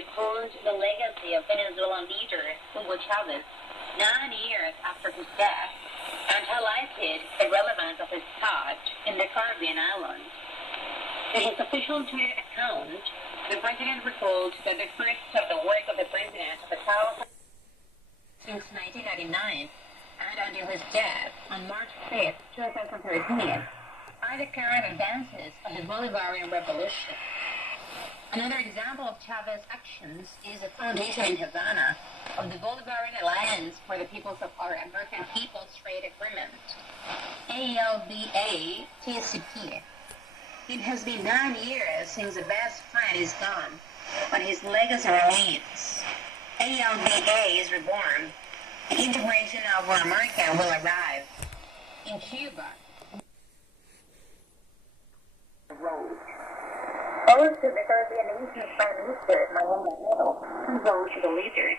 recalled the legacy of Venezuelan leader Hugo Chavez 9 years after his death and highlighted the relevance of his thought in the Caribbean islands. In his official Twitter account, the president recalled that the fruits of the work of the president of the South since 1999 and until his death on March 5, 2013, are the current advances of the Bolivarian Revolution. Another example of Chavez's actions is the foundation in Havana of the Bolivarian Alliance for the Peoples of our American Peoples Trade Agreement, ALBA-TCP. It has been 9 years since the best friend is gone, but his legacy remains. ALBA is reborn. The integration of America will arrive. In Cuba, Followed to the Caribbean nation's Prime Minister, Bonito MA, to the leader.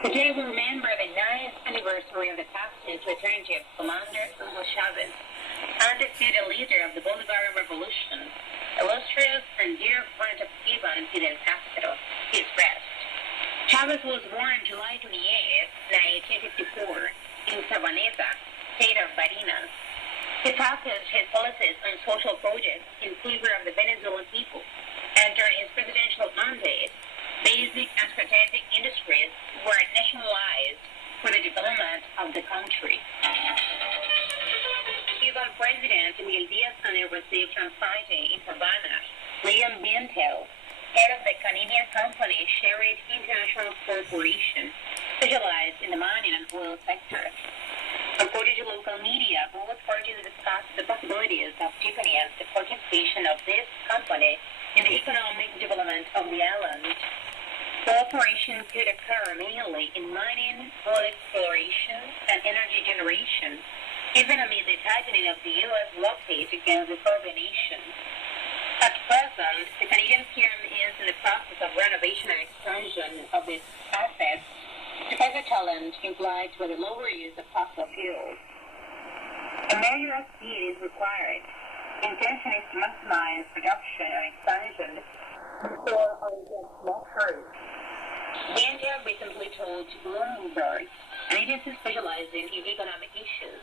Today we remember the 9th anniversary of the passage to eternity of Commander Hugo Chavez, undisputed leader of the Bolivarian Revolution, illustrious and dear friend of Cuba and Fidel Castro, his rest. Chavez was born July 28, 1954, in Havana, state of Barinas. He practiced his policies on social projects in favor of the Venezuelan people, and during his presidential mandate, basic and strategic industries were nationalized for the development of the country. Cuban President Miguel Díaz-Canel received on Friday in Havana William Bintel, head of the Canadian company Sherritt International Corporation, specialized in the mining and oil sector. According to local media, both parties discussed the possibilities of deepening the participation of this company in the economic development of the island. Cooperation could occur mainly in mining, oil exploration, and energy generation, even amid the tightening of the U.S. blockade against the Caribbean nation. At present, the Canadian firm is in the process of renovation and expansion of its assets to take a challenge implied by the lower use of fossil fuels. A measure of speed is required. The intention is to maximize production and expansion before our gets more hurt. India recently told Bloomberg, an agency specializing in economic issues.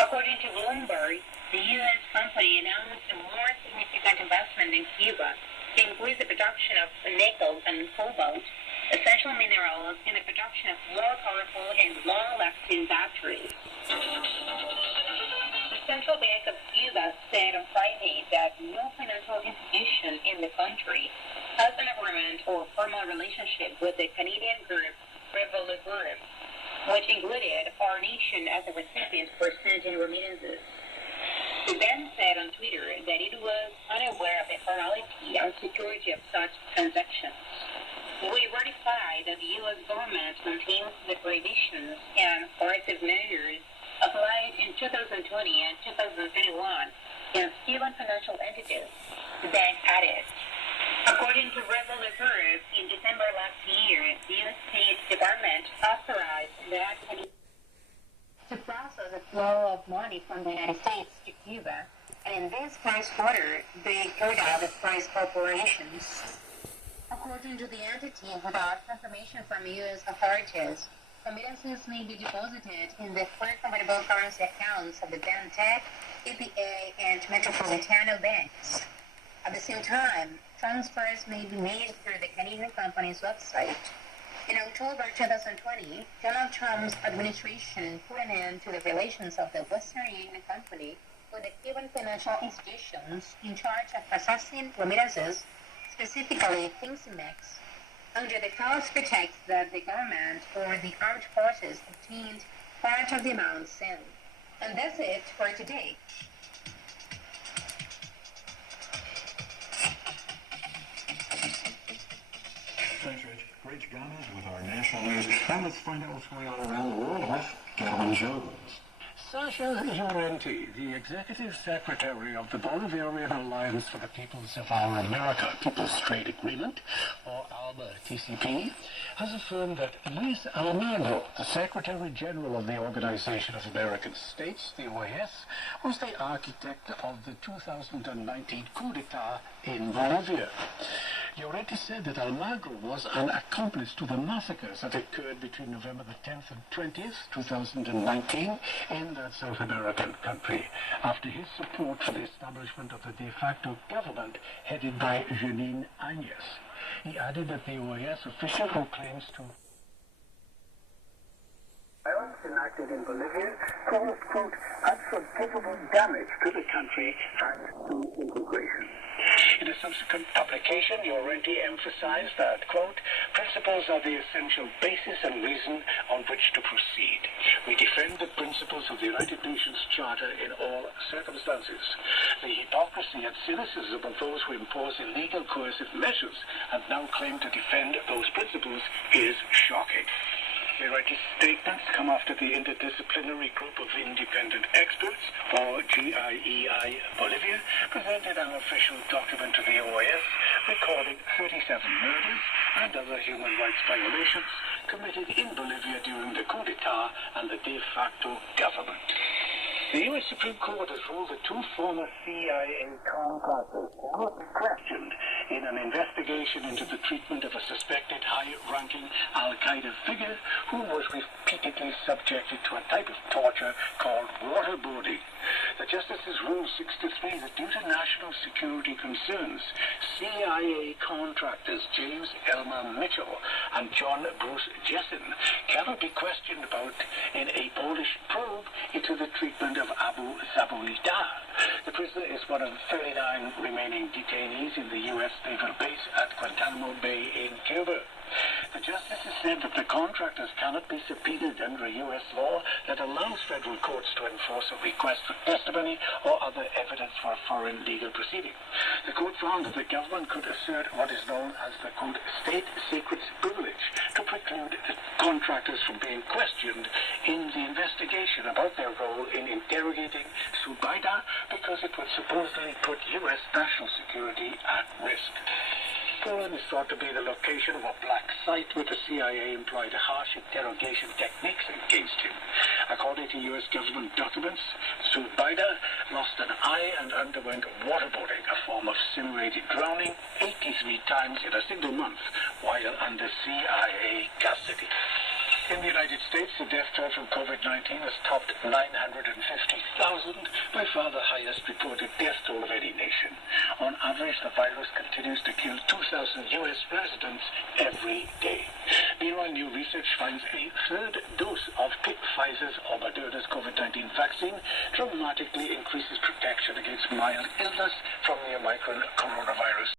According to Bloomberg, the U.S. company announced a more significant investment in Cuba to increase the production of nickel and cobalt, essential minerals, in the production of more powerful and long-lasting batteries. The Central Bank of Cuba said on Friday that no financial institution in the country has an agreement or formal relationship with the Canadian group Revolut Group, which included our nation as a recipient for sending remittances. The bank said on Twitter that it was unaware of the formality and security of such transactions. We verify that the U.S. government maintains the prohibitions and corrective measures applied in 2020 and 2021 against Cuban financial entities, the bank added. According to Revolut Group, in December last year, the U.S. State Department authorized that to process the flow of money from the United States to Cuba, and in this first quarter, they carried out the price corporations. According to the entity, without confirmation from U.S. authorities, remittances may be deposited in the four convertible currency accounts of the BANTEC, EPA, and Metropolitano banks. At the same time, transfers may be made through the Canadian company's website. In October 2020, Donald Trump's administration put an end to the relations of the Western Union Company with the Cuban financial institutions in charge of processing remittances, specifically ThinkSimex, under the false pretext that the government or the armed forces obtained part of the amount sent. And that's it for today. Thanks, Rich. Rich Gomez with our national news. Now let's find out what's going on around the world with Gavin Jones. Sasha Llorenti, the Executive Secretary of the Bolivarian Alliance for the Peoples of Our America People's Trade Agreement, or ALBA TCP, has affirmed that Luis Almagro, the Secretary General of the Organization of American States, the OAS, was the architect of the 2019 coup d'etat in Bolivia. Llorente said that Almagro was an accomplice to the massacres that occurred between November the 10th and 20th, 2019, in that South American country, after his support for the establishment of the de facto government headed by Jeanine Áñez. He added that the OAS official who claims to violence enacted in Bolivia caused, quote, unforgivable damage to the country and to integration. In a subsequent publication, Llorente emphasized that, quote, principles are the essential basis and reason on which to proceed. We defend the principles of the United Nations Charter in all circumstances. The hypocrisy and cynicism of those who impose illegal coercive measures and now claim to defend those principles is shocking. Llorente's statements come after the Interdisciplinary Group of Independent Experts, or GIEI Bolivia, presented an official document to the OAS recording 37 murders and other human rights violations committed in Bolivia during the coup d'etat and the de facto government. The U.S. Supreme Court has ruled that two former CIA contractors cannot be questioned in an investigation into the treatment of a suspected high-ranking al-Qaeda figure who was repeatedly subjected to a type of torture called waterboarding. The justices ruled 6-3 that due to national security concerns, CIA contractors James Elmer Mitchell and John Bruce Jessen cannot be questioned about in a Polish probe into the treatment of Abu Zabuida. The prisoner is one of 39 remaining detainees in the U.S. naval base at Guantanamo Bay in Cuba. The justices said that the contractors cannot be subpoenaed under a U.S. law that allows federal courts to enforce a request for testimony or other evidence for a foreign legal proceeding. The court found that the government could assert what is known as the, quote, state secrets privilege to preclude the contractors from being questioned in the investigation about their role in interrogating Zubaida because it would supposedly put U.S. national security at risk. Poland is thought to be the location of a black site where the CIA employed harsh interrogation techniques against him. According to U.S. government documents, Zubaida lost an eye and underwent waterboarding, a form of simulated drowning, 83 times in a single month while under CIA custody. In the United States, the death toll from COVID-19 has topped 950,000, by far the highest reported death toll of any nation. On average, the virus continues to kill 2,000 U.S. residents every day. Meanwhile, new research finds a third dose of Pfizer's or Moderna's COVID-19 vaccine dramatically increases protection against mild illness from the Omicron coronavirus.